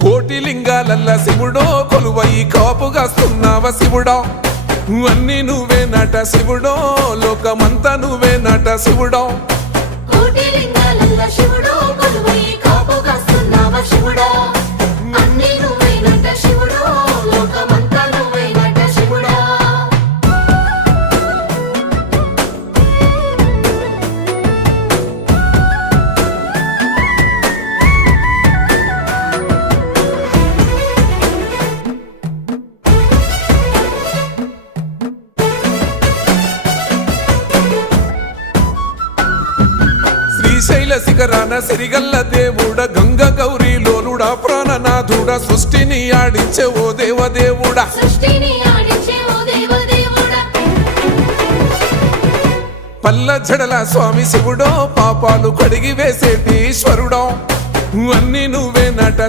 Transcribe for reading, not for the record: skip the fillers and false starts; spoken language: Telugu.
కోటి లింగాలల్ల శివుడో కొలువై కాపుగాస్తున్నావ శివుడా అన్నీ నువ్వే నట శివుడో లోకమంతా నువ్వే నట శివుడో కోటి లింగాలల్ల శివుడో కొలువై కాపుగాస్తున్నావ శివుడా అన్నీ నువ్వే నట శివుడో లోకమంతా నువ్వే నట శివుడా శ్రీశైల శిఖరాన సిరిగల్ల దేవుడ గంగ గౌరీ లోలుడా ప్రాణనాథుడా సృష్టిని ఆడించే ఓ దేవదేవుడా సృష్టిని ఆడించే ఓ దేవదేవుడా పల్ల జడల స్వామి శివుడో పాపాలు కడిగి వేసేటి ఈశ్వరుడో అన్నీ నువ్వే నట